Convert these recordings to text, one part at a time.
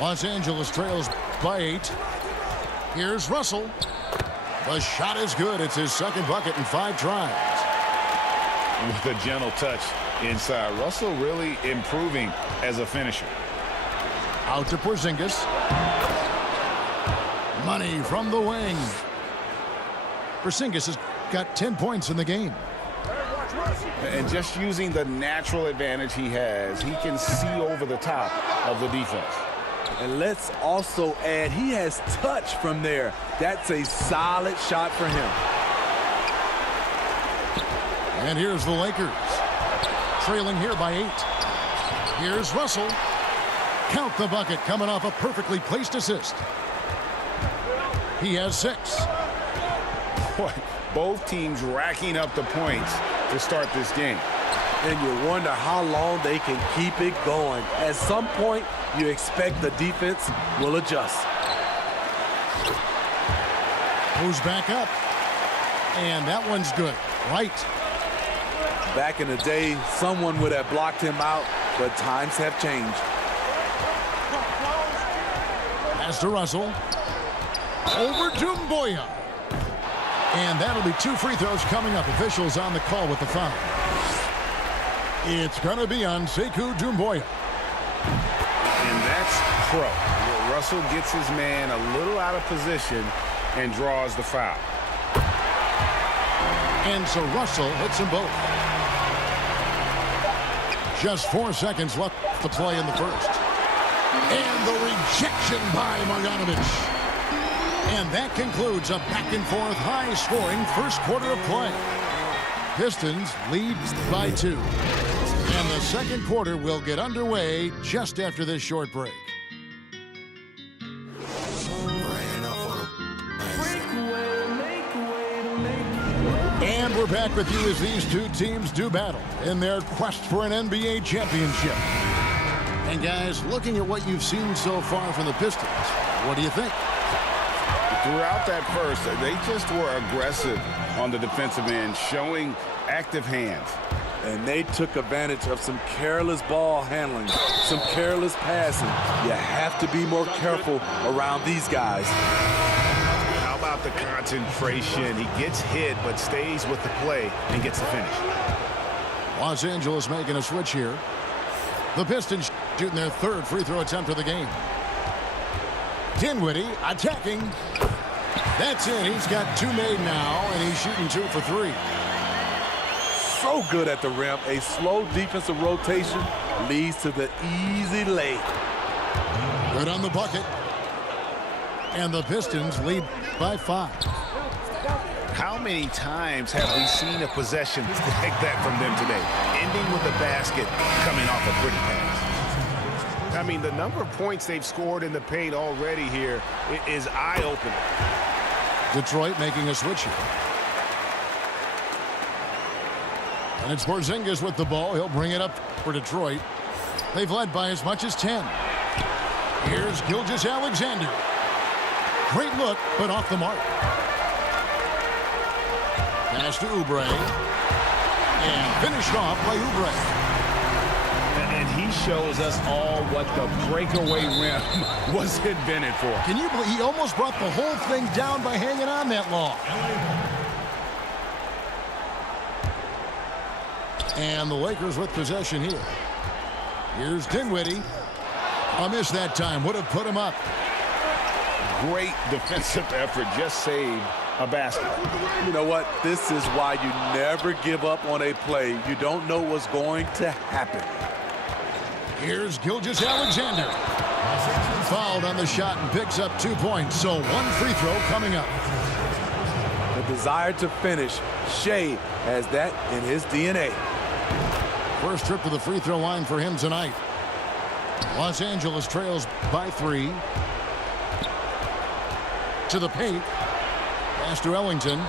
Los Angeles trails by 8. Here's Russell. The shot is good. It's his second bucket in 5 tries. With a gentle touch inside. Russell really improving as a finisher. Out to Porzingis. Money from the wing. Porzingis has got 10 points in the game. And just using the natural advantage he has, he can see over the top of the defense. And let's also add, he has touch from there. That's a solid shot for him. And here's the Lakers. Trailing here by 8. Here's Russell. Count the bucket, coming off a perfectly placed assist. He has 6. Boy, both teams racking up the points to start this game. And you wonder how long they can keep it going. At some point, you expect the defense will adjust. Moves back up. And that one's good. Right. Back in the day, someone would have blocked him out, but times have changed. Pass to Russell. Over to Mboya. And that'll be 2 free throws coming up. Officials on the call with the foul. It's going to be on Sekou Doumbouya. And that's pro. Russell gets his man a little out of position and draws the foul. And so Russell hits them both. Just 4 seconds left to play in the first. And the rejection by Marjanovic. And that concludes a back-and-forth, high-scoring first quarter of play. Pistons lead by 2. And the second quarter will get underway just after this short break. And we're back with you as these two teams do battle in their quest for an NBA championship. And guys, looking at what you've seen so far from the Pistons, what do you think? Throughout that first, they just were aggressive on the defensive end, showing active hands. And they took advantage of some careless ball handling, some careless passing. You have to be more careful around these guys. How about the concentration? He gets hit, but stays with the play and gets the finish. Los Angeles making a switch here. The Pistons shooting their 3rd free throw attempt of the game. Dinwiddie attacking. That's it. He's got 2 made now, and he's shooting 2 for 3. So good at the rim. A slow defensive rotation leads to the easy lay. Good on the bucket. And the Pistons lead by 5. How many times have we seen a possession like that from them today? Ending with a basket coming off a pretty pass. I mean, the number of points they've scored in the paint already here is eye-opening. Detroit making a switch here. And it's Porzingis with the ball. He'll bring it up for Detroit. They've led by as much as 10. Here's Gilgeous-Alexander. Great look, but off the mark. Pass to Oubre. And finished off by Oubre. And he shows us all what the breakaway rim was invented for. Can you believe he almost brought the whole thing down by hanging on that long? And the Lakers with possession here. Here's Dinwiddie. A miss that time. Would have put him up. Great defensive effort. Just saved a basket. You know what? This is why you never give up on a play. You don't know what's going to happen. Here's Gilgeous-Alexander. Fouled on the shot and picks up 2 points. So 1 free throw coming up. The desire to finish. Shea has that in his DNA. First trip to the free throw line for him tonight. Los Angeles trails by 3. To the paint. Pass to Ellington.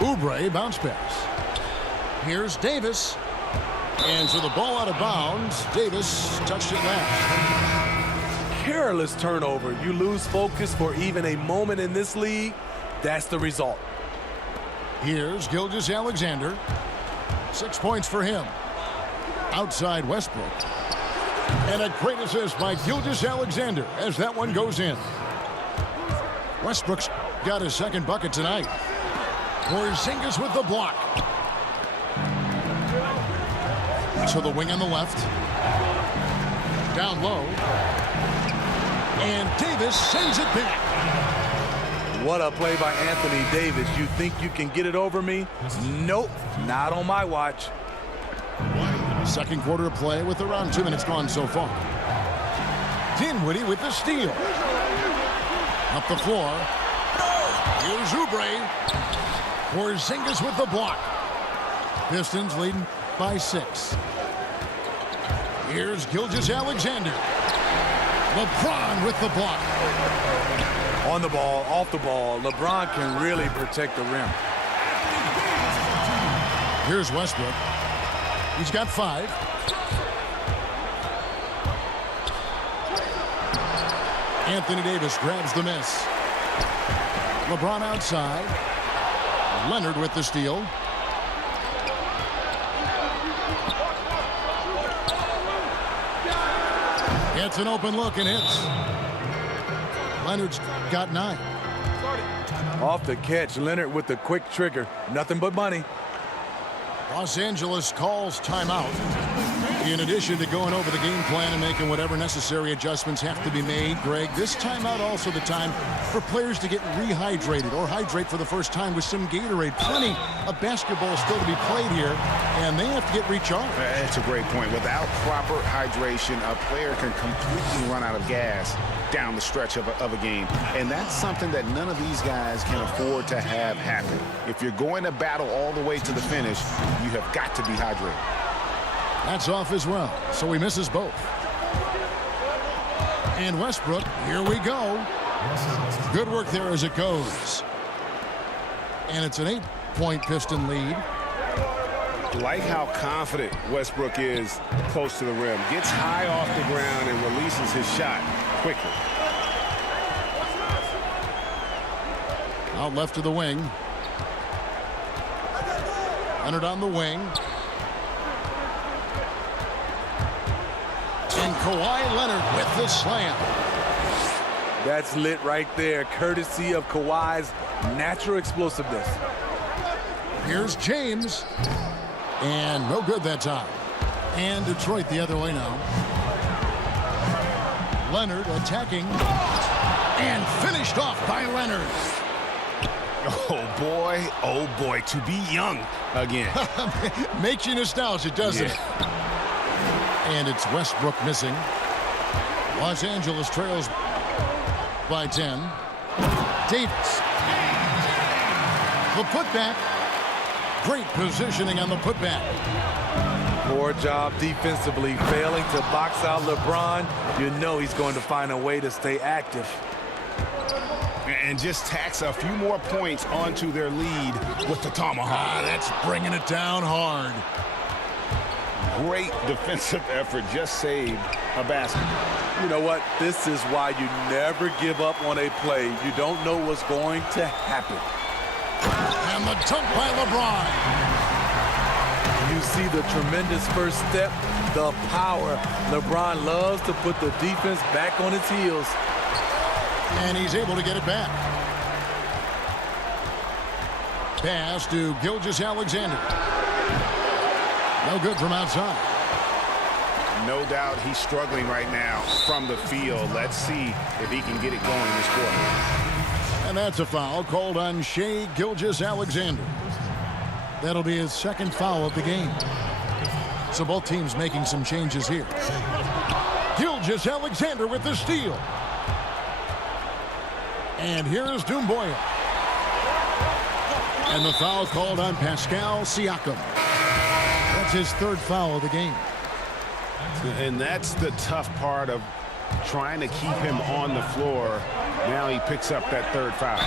Oubre bounce pass. Here's Davis. And so the ball out of bounds. Davis touched it last. Careless turnover. You lose focus for even a moment in this league. That's the result. Here's Gilgeous-Alexander. 6 points for him. Outside Westbrook. And a great assist by Gilgeous-Alexander as that one goes in. Westbrook's got his second bucket tonight. Porzingis with the block. To the wing on the left. Down low. And Davis sends it back. What a play by Anthony Davis. You think you can get it over me? Nope, not on my watch. Second quarter of play with around 2 minutes gone so far. Dinwiddie with the steal. Up the floor. Here's Oubre. Porzingis with the block. Pistons leading by 6. Here's Gilgeous-Alexander. LeBron with the block. On the ball, off the ball, LeBron can really protect the rim. Here's Westbrook. He's got 5. Anthony Davis grabs the miss. LeBron outside. Leonard with the steal. Gets an open look and hits. Leonard's got 9. Off the catch, Leonard with the quick trigger. Nothing but money. Los Angeles calls timeout. In addition to going over the game plan and making whatever necessary adjustments have to be made, Greg, this timeout also the time for players to get rehydrated or hydrate for the first time with some Gatorade. Plenty of basketball still to be played here, and they have to get recharged. That's a great point. Without proper hydration, a player can completely run out of gas down the stretch of a game. And that's something that none of these guys can afford to have happen. If you're going to battle all the way to the finish, you have got to be hydrated. That's off as well, so he misses both. And Westbrook, here we go. Good work there as it goes. And it's an 8-point Piston lead. Like how confident Westbrook is close to the rim. Gets high off the ground and releases his shot quickly. Out left to the wing. Leonard on the wing. And Kawhi Leonard with the slam. That's lit right there, courtesy of Kawhi's natural explosiveness. Here's James. And no good that time. And Detroit the other way now. Leonard attacking. And finished off by Leonard. Oh boy, to be young again. Makes you nostalgic, doesn't it? And it's Westbrook missing. Los Angeles trails by 10. Davis. The putback. Great positioning on the putback. Poor job defensively, failing to box out LeBron. You know he's going to find a way to stay active. And just tacks a few more points onto their lead with the tomahawk. That's bringing it down hard. Great defensive effort, just saved a basket. You know what? This is why you never give up on a play. You don't know what's going to happen. And the dunk by LeBron. You see the tremendous first step, the power. LeBron loves to put the defense back on its heels. And he's able to get it back. Pass to Gilgeous-Alexander. No good from outside. No doubt he's struggling right now from the field. Let's see if he can get it going this quarter. And that's a foul called on Shai Gilgeous-Alexander. That'll be his second foul of the game. So both teams making some changes here. Gilgeous-Alexander with the steal. And here's Doumbouya. And the foul called on Pascal Siakam. That's his third foul of the game. And that's the tough part of trying to keep him on the floor. Now he picks up that third foul.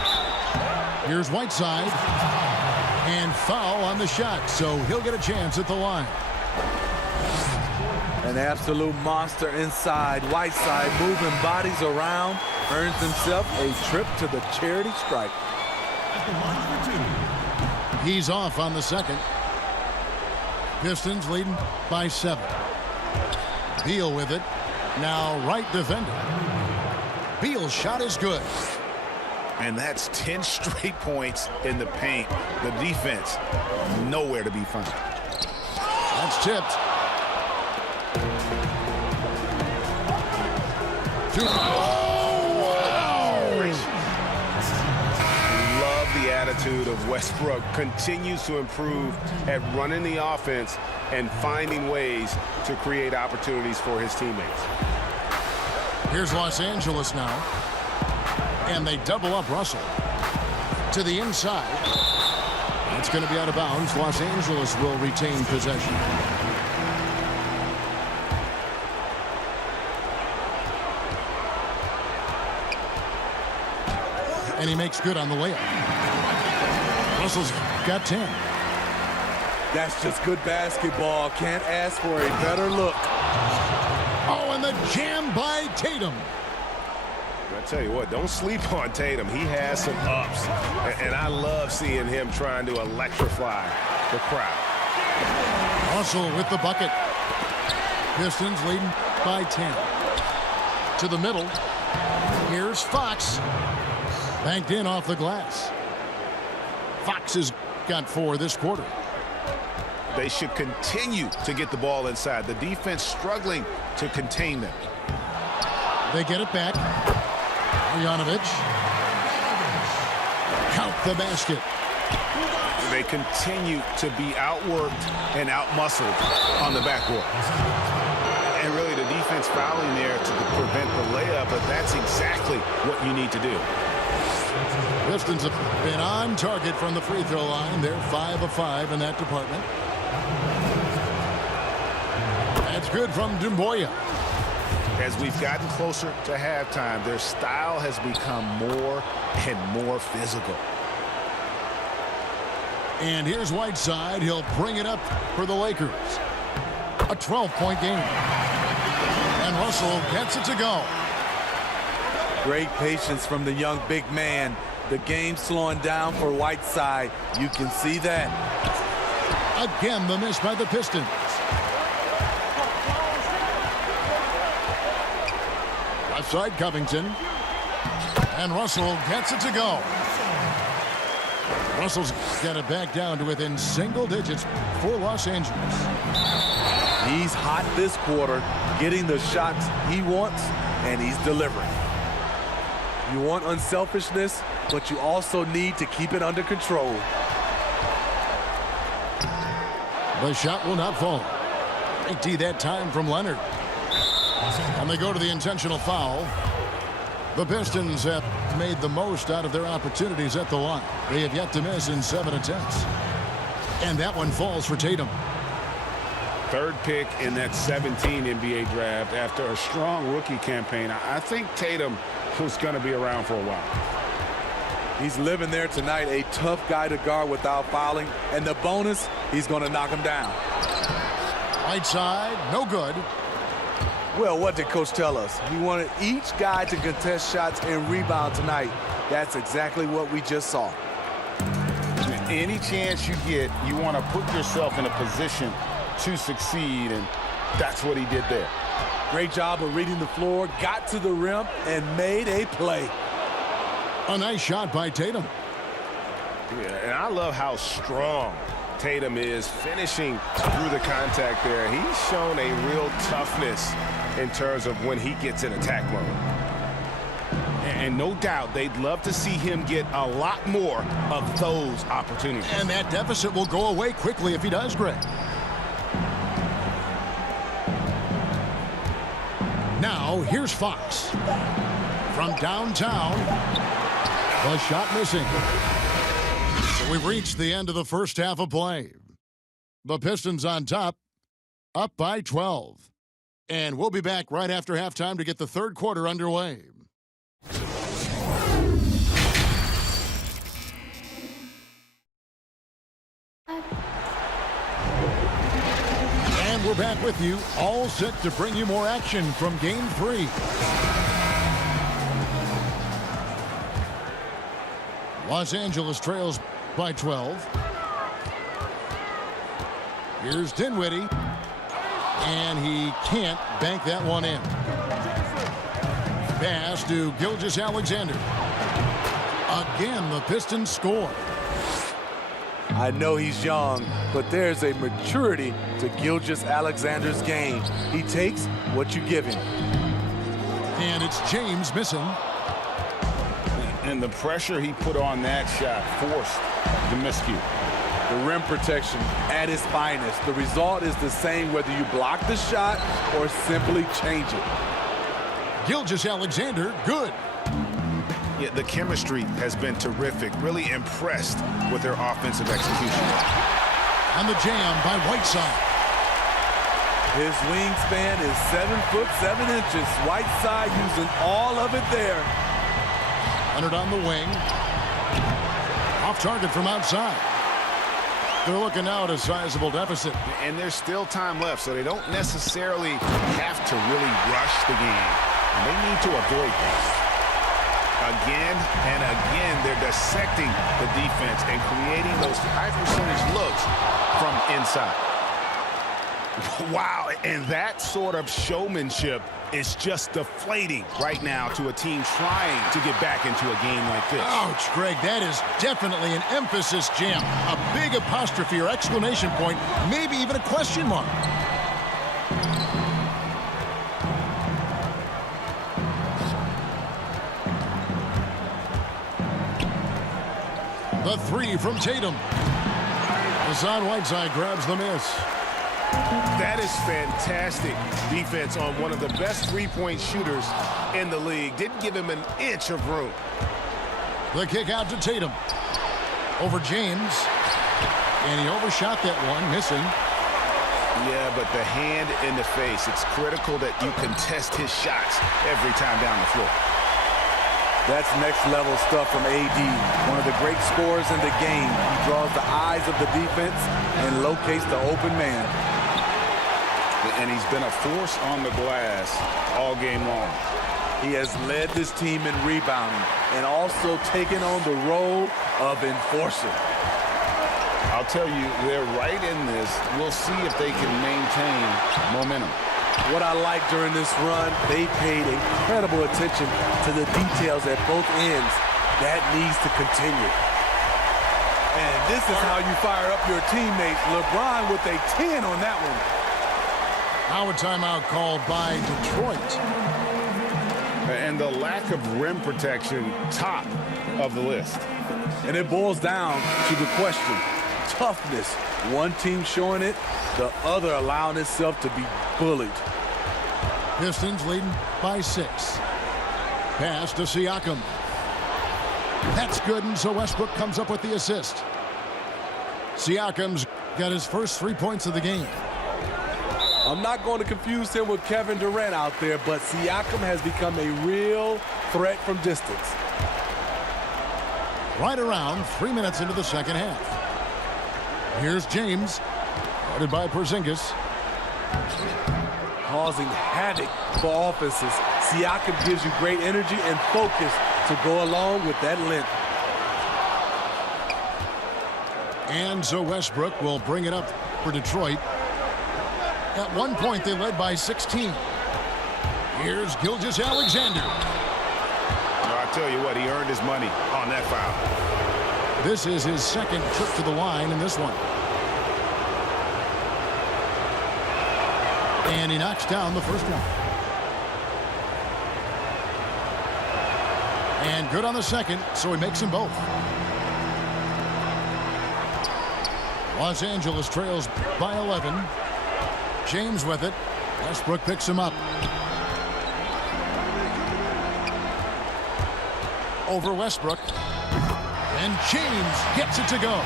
Here's Whiteside. And foul on the shot, so he'll get a chance at the line. An absolute monster inside. Whiteside moving bodies around. Earns himself a trip to the charity stripe. He's off on the second. Pistons leading by 7. Beal with it. Now right defender. Beal's shot is good. And that's 10 straight points in the paint. The defense, nowhere to be found. That's tipped. Love the attitude of Westbrook. Continues to improve at running the offense and finding ways to create opportunities for his teammates. Here's Los Angeles now. And they double up Russell. To the inside. It's going to be out of bounds. Los Angeles will retain possession. And he makes good on the layup. Russell's got 10. That's just good basketball. Can't ask for a better look. Oh, and the jam by Tatum. I tell you what, don't sleep on Tatum. He has some ups. And I love seeing him trying to electrify the crowd. Russell with the bucket. Pistons leading by 10. To the middle. Here's Fox. Banked in off the glass. Fox has got 4 this quarter. They should continue to get the ball inside. The defense struggling to contain them. They get it back. Marjanovic. Count the basket. They continue to be outworked and outmuscled on the backboard. And really the defense fouling there to prevent the layup, but that's exactly what you need to do. Pistons have been on target from the free throw line. They're 5 of 5 in that department. That's good from Dumboya. As we've gotten closer to halftime, their style has become more and more physical. And here's Whiteside. He'll bring it up for the Lakers. A 12-point game. And Russell gets it to go. Great patience from the young big man. The game slowing down for Whiteside. You can see that. Again, the miss by the Pistons. Left side, Covington. And Russell gets it to go. Russell's got it back down to within single digits for Los Angeles. He's hot this quarter, getting the shots he wants, and he's delivering. You want unselfishness, but you also need to keep it under control. The shot will not fall. Great D that time from Leonard. And they go to the intentional foul. The Pistons have made the most out of their opportunities at the line. They have yet to miss in 7 attempts. And that one falls for Tatum. Third pick in that 17 NBA draft after a strong rookie campaign. I think Tatum was going to be around for a while. He's living there tonight, a tough guy to guard without fouling. And the bonus, he's going to knock him down. Right side, no good. Well, what did Coach tell us? He wanted each guy to contest shots and rebound tonight. That's exactly what we just saw. Any chance you get, you want to put yourself in a position to succeed, and that's what he did there. Great job of reading the floor, got to the rim, and made a play. A nice shot by Tatum. Yeah, and I love how strong Tatum is finishing through the contact there. He's shown a real toughness in terms of when he gets in attack mode. And no doubt they'd love to see him get a lot more of those opportunities. And that deficit will go away quickly if he does, Greg. Now, here's Fox. From downtown, the shot missing. So we've reached the end of the first half of play. The Pistons on top, up by 12. And we'll be back right after halftime to get the third quarter underway. And we're back with you, all set to bring you more action from Game 3. Los Angeles trails by 12. Here's Dinwiddie. And he can't bank that one in. Pass to Gilgeous-Alexander. Again, the Pistons score. I know he's young, but there's a maturity to Gilgeous-Alexander's game. He takes what you give him. And it's James missing. And the pressure he put on that shot forced the miscue. The rim protection at its finest. The result is the same whether you block the shot or simply change it. Gilgeous-Alexander, good. Yeah, the chemistry has been terrific. Really impressed with their offensive execution. On the jam by Whiteside. His wingspan is 7'7". Whiteside using all of it there. Leonard on the wing. Off target from outside. They're looking now at a sizable deficit. And there's still time left, so they don't necessarily have to really rush the game. And they need to avoid that. Again and again, they're dissecting the defense and creating those high-percentage looks from inside. Wow, and that sort of showmanship is just deflating right now to a team trying to get back into a game like this. Ouch, Greg, that is definitely an emphasis jam. A big apostrophe or exclamation point, maybe even a question mark. The three from Tatum. Hassan Whiteside grabs the miss. That is fantastic defense on one of the best three-point shooters in the league. Didn't give him an inch of room. The kick out to Tatum. Over James. And he overshot that one, missing. Yeah, but the hand in the face. It's critical that you contest his shots every time down the floor. That's next-level stuff from AD. One of the great scorers in the game. He draws the eyes of the defense and locates the open man. And he's been a force on the glass all game long. He has led this team in rebounding and also taken on the role of enforcer. I'll tell you, they're right in this. We'll see if they can maintain momentum. What I like during this run, they paid incredible attention to the details at both ends. That needs to continue. And this is how you fire up your teammates. LeBron with a 10 on that one. Now a timeout called by Detroit. And the lack of rim protection, top of the list. And it boils down to the question. Toughness. One team showing it, the other allowing itself to be bullied. Pistons leading by 6. Pass to Siakam. That's good, and so Westbrook comes up with the assist. Siakam's got his first 3 points of the game. I'm not going to confuse him with Kevin Durant out there, but Siakam has become a real threat from distance. Right around 3 minutes into the second half. Here's James, guarded by Porzingis. Causing havoc for offenses. Siakam gives you great energy and focus to go along with that length. And so Westbrook will bring it up for Detroit. At one point, they led by 16. Here's Gilgeous-Alexander. I'll tell you what, he earned his money on that foul. This is his second trip to the line in this one. And he knocks down the first one. And good on the second, so he makes them both. Los Angeles trails by 11. James with it. Westbrook picks him up. Over Westbrook. And James gets it to go.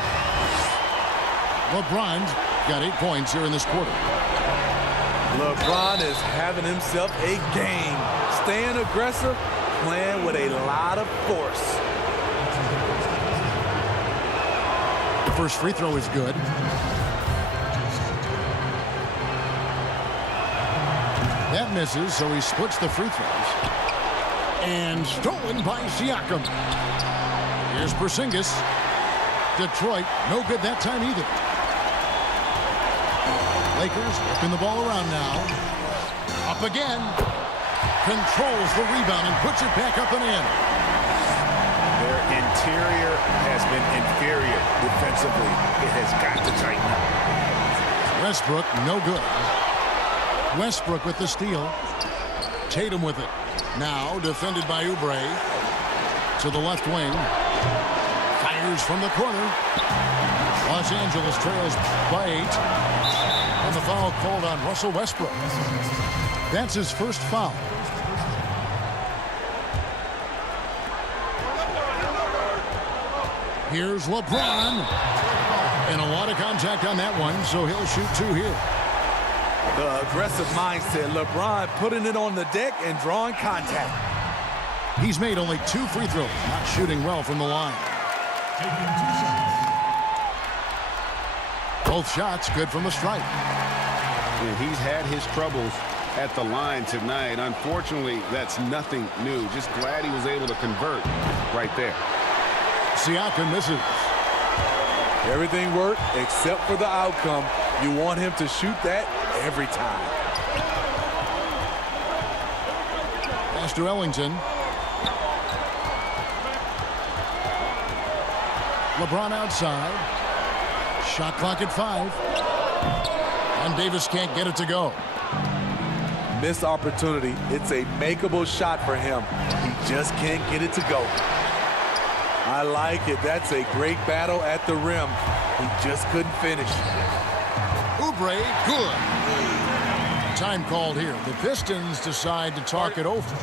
LeBron's got 8 points here in this quarter. LeBron is having himself a game. Staying aggressive, playing with a lot of force. The first free throw is good. That misses, so he splits the free throws. And stolen by Siakam. Here's Porzingis. Detroit, no good that time either. Lakers whipping the ball around now. Up again. Controls the rebound and puts it back up and in. Their interior has been inferior defensively. It has got to tighten up. Westbrook, no good. Westbrook with the steal. Tatum with it. Now defended by Oubre. To the left wing. Fires from the corner. Los Angeles trails by 8. And the foul called on Russell Westbrook. That's his first foul. Here's LeBron. And a lot of contact on that one, so he'll shoot 2 here. The aggressive mindset. LeBron putting it on the deck and drawing contact. He's made only 2 free throws, not shooting well from the line. Both shots good from the stripe. And he's had his troubles at the line tonight. Unfortunately, that's nothing new. Just glad he was able to convert right there. Siakam misses. Everything worked except for the outcome. You want him to shoot that every time. Pass to Ellington. LeBron outside. Shot clock at 5. And Davis can't get it to go. Missed opportunity. It's a makeable shot for him. He just can't get it to go. I like it. That's a great battle at the rim. He just couldn't finish. Oubre, good. Time called here. The Pistons decide to talk it over.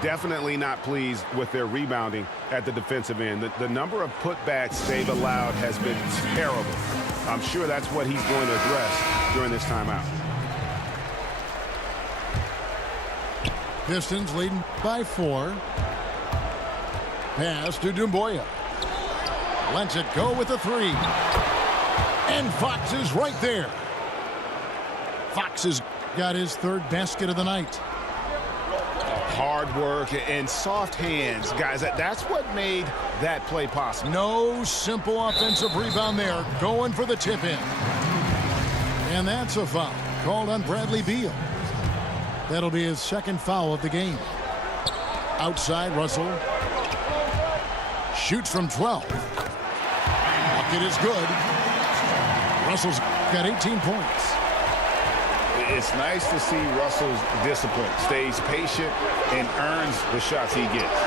Definitely not pleased with their rebounding at the defensive end. The number of putbacks they've allowed has been terrible. I'm sure that's what he's going to address during this timeout. Pistons leading by 4. Pass to Doumbouya. Lets it go with a 3. And Fox is right there. Fox has got his 3rd basket of the night. Hard work and soft hands, guys. That's what made that play possible. No simple offensive rebound there. Going for the tip-in. And that's a foul called on Bradley Beal. That'll be his 2nd foul of the game. Outside, Russell. Shoots from 12. Bucket is good. Russell's got 18 points. It's nice to see Russell's discipline. Stays patient and earns the shots he gets.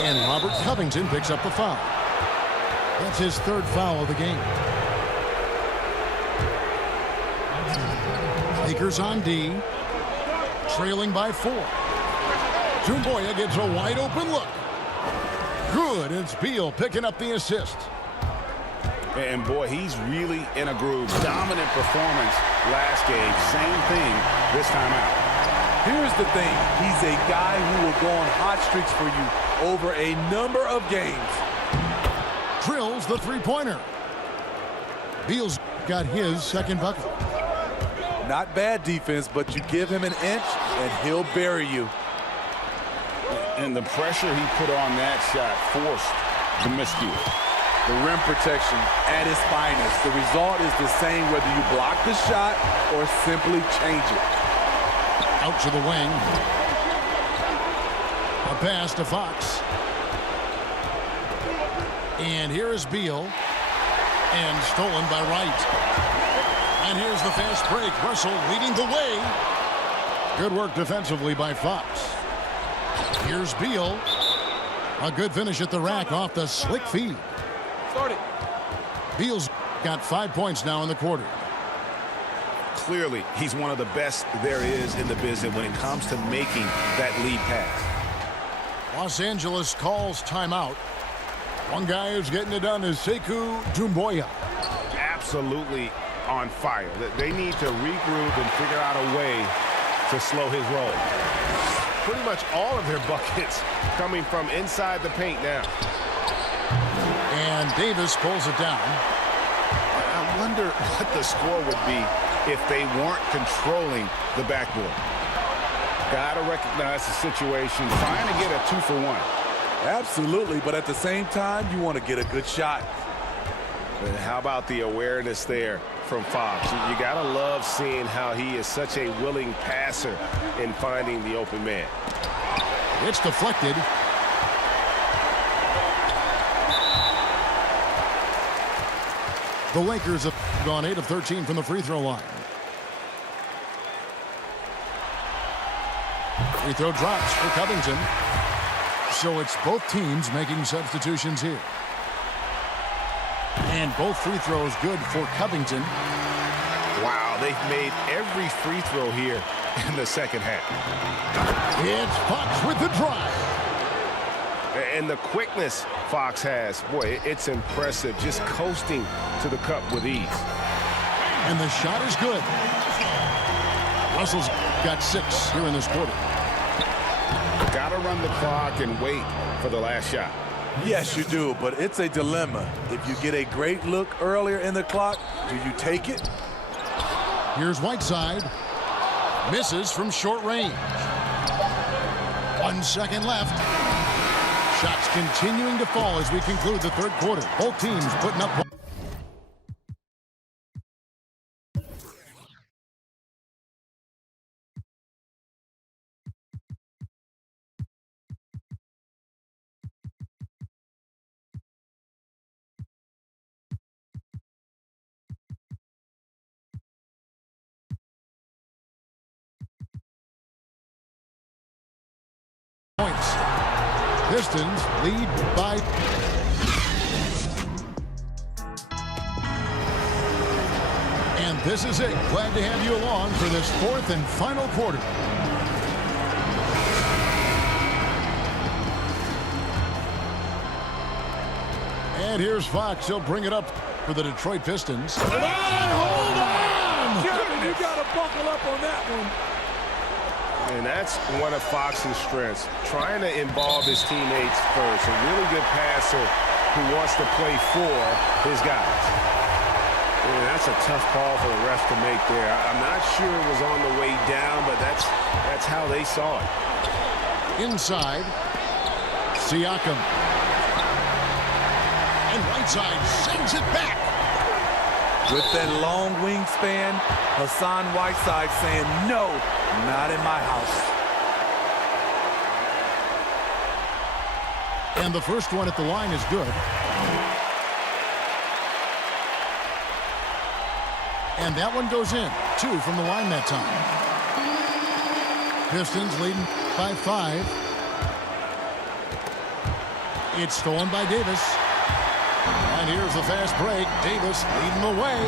And Robert Covington picks up the foul. That's his 3rd foul of the game. Lakers on D. Trailing by 4. Doumbouya gets a wide open look. Good. It's Beal picking up the assist. And boy, he's really in a groove. Dominant performance last game. Same thing this time out. Here's the thing. He's a guy who will go on hot streaks for you over a number of games. Drills the 3-pointer. Beal's got his 2nd bucket. Not bad defense, but you give him an inch and he'll bury you. And the pressure he put on that shot forced the miscue. The rim protection at its finest. The result is the same whether you block the shot or simply change it. Out to the wing. A pass to Fox. And here is Beal. And stolen by Wright. And here's the fast break. Russell leading the way. Good work defensively by Fox. Here's Beal. A good finish at the rack off the slick feed. Beal's got 5 points now in the quarter. Clearly, he's one of the best there is in the business when it comes to making that lead pass. Los Angeles calls timeout. One guy who's getting it done is Sekou Doumbouya. Absolutely on fire. They need to regroup and figure out a way to slow his roll. Pretty much all of their buckets coming from inside the paint now. And Davis pulls it down. I wonder what the score would be if they weren't controlling the backboard. Got to recognize the situation, trying to get a 2-for-1. Absolutely, but at the same time, you want to get a good shot. And how about the awareness there from Fox? You got to love seeing how he is such a willing passer in finding the open man. It's deflected. The Lakers have gone 8 of 13 from the free throw line. Free throw drops for Covington. So it's both teams making substitutions here. And both free throws good for Covington. Wow, they've made every free throw here in the second half. It's Fox with the drive. And the quickness Fox has, boy, it's impressive. Just coasting to the cup with ease. And the shot is good. Russell's got 6 here in this quarter. Got to run the clock and wait for the last shot. Yes, you do, but it's a dilemma. If you get a great look earlier in the clock, do you take it? Here's Whiteside. Misses from short range. 1 second left. Shots continuing to fall as we conclude the third quarter. Both teams putting up points. Pistons lead by and this is it. Glad to have you along for this fourth and final quarter. And here's Fox. He'll bring it up for the Detroit Pistons. Hold on! You got to buckle up on that one. And that's one of Fox's strengths, trying to involve his teammates first. A really good passer who wants to play for his guys. And that's a tough call for the ref to make there. I'm not sure it was on the way down, but that's how they saw it. Inside, Siakam. And Whiteside sends it back. With that long wingspan, Hassan Whiteside saying, no, not in my house. And the first one at the line is good. And that one goes in. 2 from the line that time. Pistons leading by 5. It's stolen by Davis. And here's the fast break. Davis leading the way.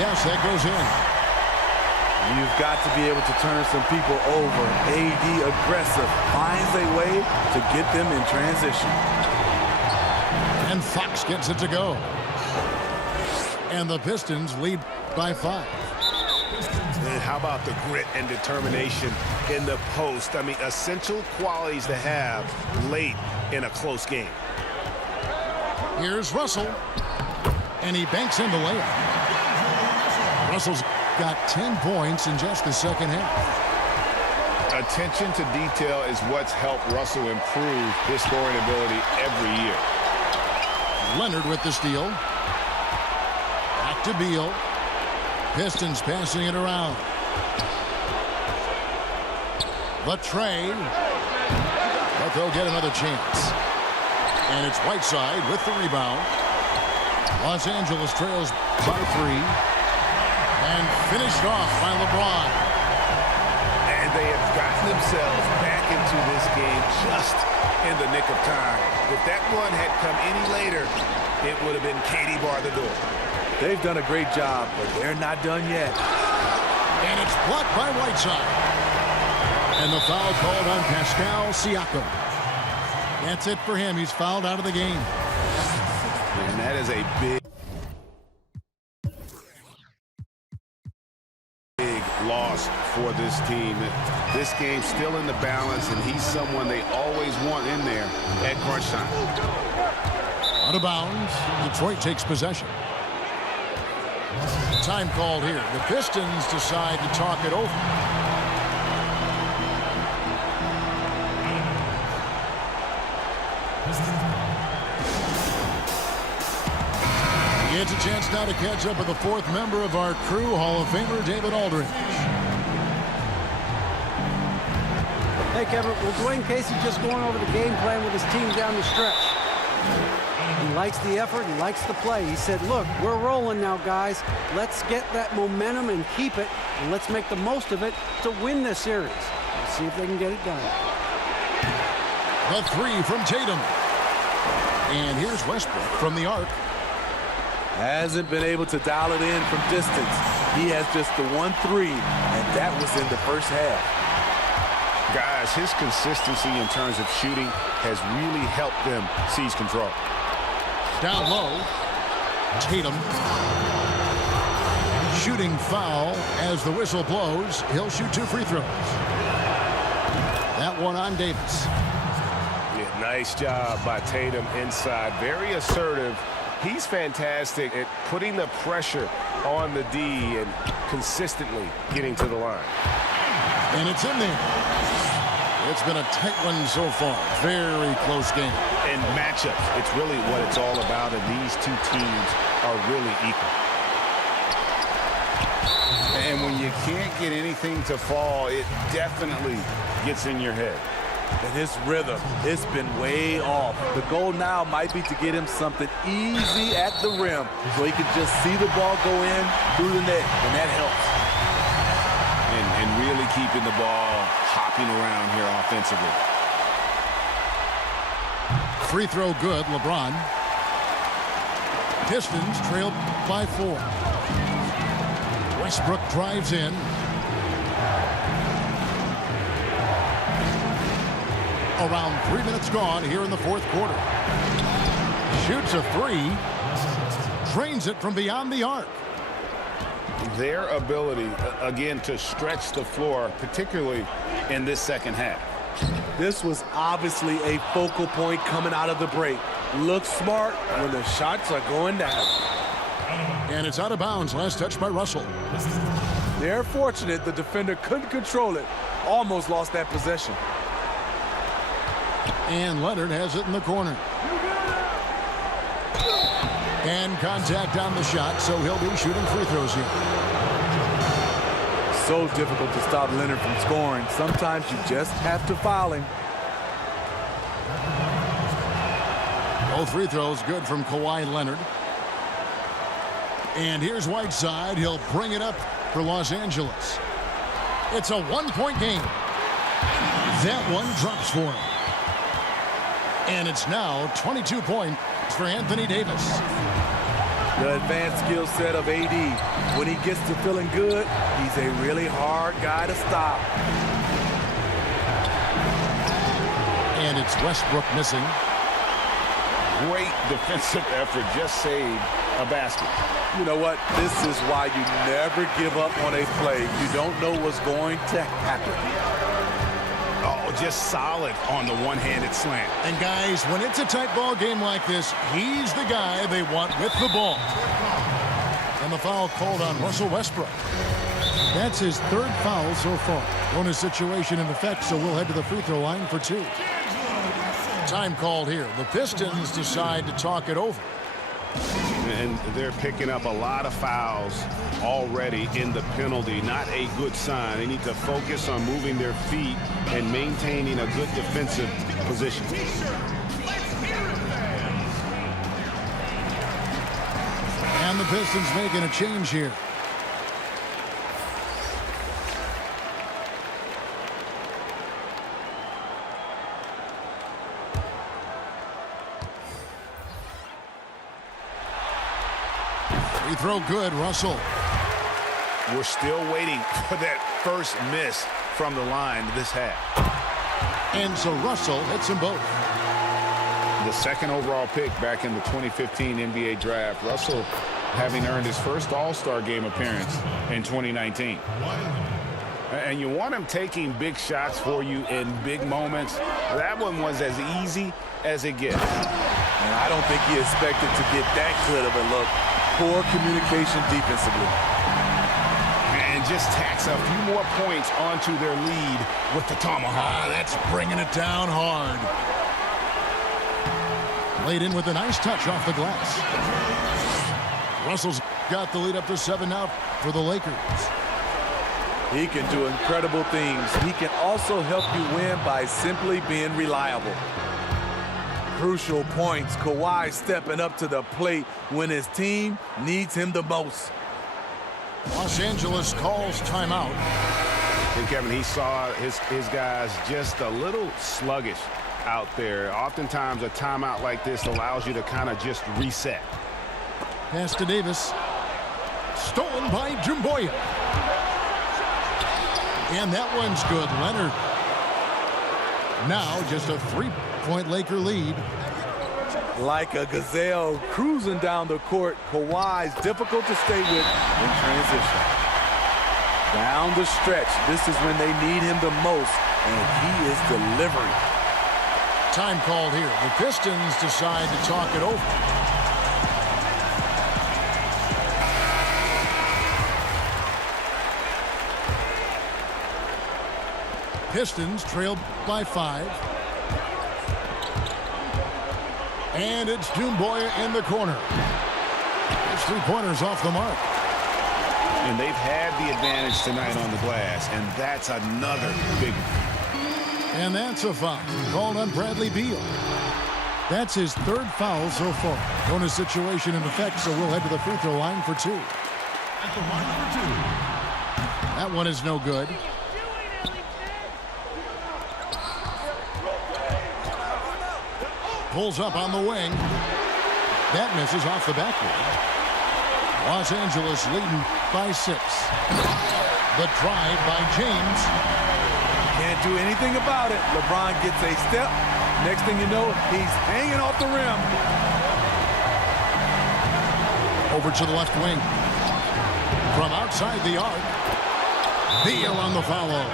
Yes, that goes in. You've got to be able to turn some people over. AD aggressive, finds a way to get them in transition. And Fox gets it to go. And the Pistons lead by 5. And how about the grit and determination in the post? I mean, essential qualities to have late in a close game. Here's Russell. And he banks in the layup. Russell's got 10 points in just the second half. Attention to detail is what's helped Russell improve his scoring ability every year. Leonard with the steal. Back to Beal. Pistons passing it around. The tray. But they'll get another chance. And it's Whiteside with the rebound. Los Angeles trails by 3. And finished off by LeBron. And they have gotten themselves back into this game just in the nick of time. If that one had come any later, it would have been Katie bar the door. They've done a great job, but they're not done yet. And it's blocked by Whiteside. And the foul called on Pascal Siakam. That's it for him. He's fouled out of the game. And that is a big loss for this team. This game's still in the balance, and he's someone they always want in there at crunch time. Out of bounds. Detroit takes possession. Time called here. The Pistons decide to talk it over. Gets a chance now to catch up with the fourth member of our crew, Hall of Famer David Aldridge. Hey, Kevin, well, Dwayne Casey just going over the game plan with his team down the stretch. He likes the effort. He likes the play. He said, look, we're rolling now, guys. Let's get that momentum and keep it, and let's make the most of it to win this series. Let's see if they can get it done. The three from Tatum. And here's Westbrook from the arc. Hasn't been able to dial it in from distance. He has just the 1-3, and that was in the first half. Guys, his consistency in terms of shooting has really helped them seize control. Down low, Tatum. Shooting foul as the whistle blows. He'll shoot 2 free throws. That one on Davis. Yeah, nice job by Tatum inside. Very assertive. He's fantastic at putting the pressure on the D and consistently getting to the line. And it's in there. It's been a tight one so far. Very close game. And matchups, it's really what it's all about, and these two teams are really equal. And when you can't get anything to fall, it definitely gets in your head. And his rhythm, it's been way off. The goal now might be to get him something easy at the rim so he can just see the ball go in through the net, and that helps. And really keeping the ball hopping around here offensively. Free throw good, LeBron. Pistons trail by 4. Westbrook drives in. Around 3 minutes gone here in the fourth quarter. Shoots a 3. Drains it from beyond the arc. Their ability, again, to stretch the floor, particularly in this second half. This was obviously a focal point coming out of the break. Look smart when the shots are going down. And it's out of bounds. Last touch by Russell. They're fortunate the defender couldn't control it. Almost lost that possession. And Leonard has it in the corner. And contact on the shot, so he'll be shooting free throws here. So difficult to stop Leonard from scoring. Sometimes you just have to foul him. Both free throws good from Kawhi Leonard. And here's Whiteside. He'll bring it up for Los Angeles. It's a 1-point game. That one drops for him. And it's now 22 points for Anthony Davis. The advanced skill set of AD. When he gets to feeling good, he's a really hard guy to stop. And it's Westbrook missing. Great defensive effort, just saved a basket. You know what? This is why you never give up on a play. You don't know what's going to happen. Oh, just solid on the one-handed slam. And guys, when it's a tight ball game like this, he's the guy they want with the ball. And the foul called on Russell Westbrook. That's his 3rd foul so far. Bonus situation in effect, so we'll head to the free throw line for 2. Time called here. The Pistons decide to talk it over. And they're picking up a lot of fouls already in the penalty. Not a good sign. They need to focus on moving their feet and maintaining a good defensive position. And the Pistons making a change here. Free throw good, Russell. We're still waiting for that first miss from the line this half. And so Russell hits them both. The second overall pick back in the 2015 NBA draft. Russell having earned his first All-Star game appearance in 2019. And you want him taking big shots for you in big moments. That one was as easy as it gets. And I don't think he expected to get that good of a look. Poor communication defensively. And just tacks a few more points onto their lead with the tomahawk. That's bringing it down hard. Laid in with a nice touch off the glass. Russell's got the lead up to 7 now for the Lakers. He can do incredible things. He can also help you win by simply being reliable. Crucial points. Kawhi stepping up to the plate when his team needs him the most. Los Angeles calls timeout. And Kevin, he saw his guys just a little sluggish out there. Oftentimes a timeout like this allows you to kind of just reset. Pass to Davis. Stolen by Jumboya. And that one's good. Leonard. Now just a 3-point Laker lead. Like a gazelle cruising down the court, Kawhi's difficult to stay with in transition. Down the stretch, this is when they need him the most, and he is delivering. Time called here. The Pistons decide to talk it over. Pistons trail by 5. And it's Jumboya in the corner. His 3-pointers off the mark. And they've had the advantage tonight on the glass, and that's another big one. And that's a foul called on Bradley Beal. That's his 3rd foul so far. Bonus situation in effect, so we'll head to the free throw line for 2. At the line for 2. That one is no good. Pulls up on the wing. That misses off the backboard. Los Angeles leading by 6. The drive by James. Can't do anything about it. LeBron gets a step. Next thing you know, he's hanging off the rim. Over to the left wing. From outside the arc. Beal on the follow.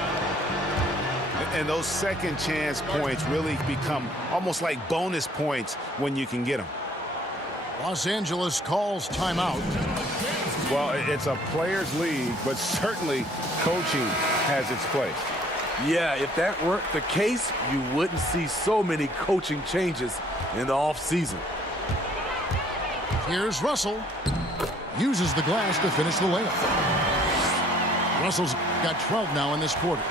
And those second chance points really become almost like bonus points when you can get them. Los Angeles calls timeout. Well, it's a players' league, but certainly coaching has its place. Yeah, if that weren't the case, you wouldn't see so many coaching changes in the offseason. Here's Russell. Uses the glass to finish the layup. Russell's got 12 now in this quarter.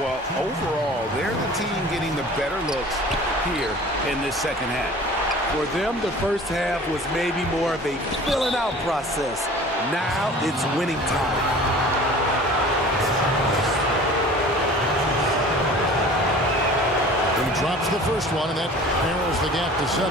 Well, overall, they're the team getting the better looks here in this second half. For them, the first half was maybe more of a filling out process. Now it's winning time. He drops the first one, and that narrows the gap to 7.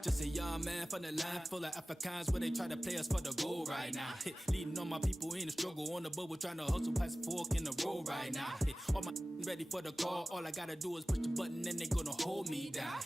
Just a young man from the line full of Africans where they try to play us for the goal right now. Leading all my people in the struggle on the bubble, trying to hustle past the fork in the road right now. All my ready for the call. All I gotta do is push the button and they gonna hold me down.